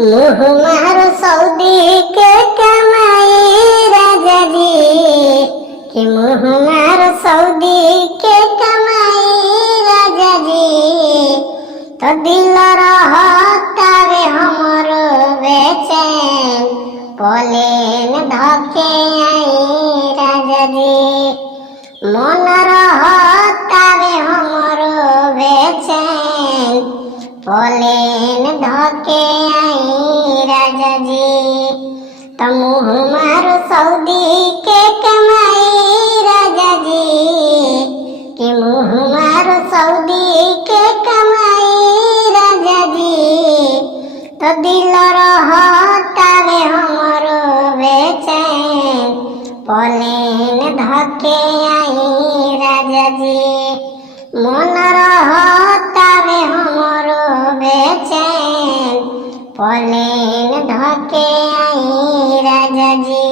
मुँह मारो सऊदी के कमाई राजा जी, कि मुँह मारो सऊदी के कमाई राजा जी। तो दिल रहतावे हमरो बेचैन, पलेन धके आई राजा जी। मन रहतावे हमरो बेचैन, पलेन धके आई राजा जी। तो मुँह मारो सऊदी के कमाई राजा जी, कि मुँह मारो सऊदी के कमाई राजा जी। तो दिल रहतावे हमरो बेचैन, पलेन धके आई राजा जी। मन रहतावे हमरो बेचैन, पलेन धके आई राजा जी।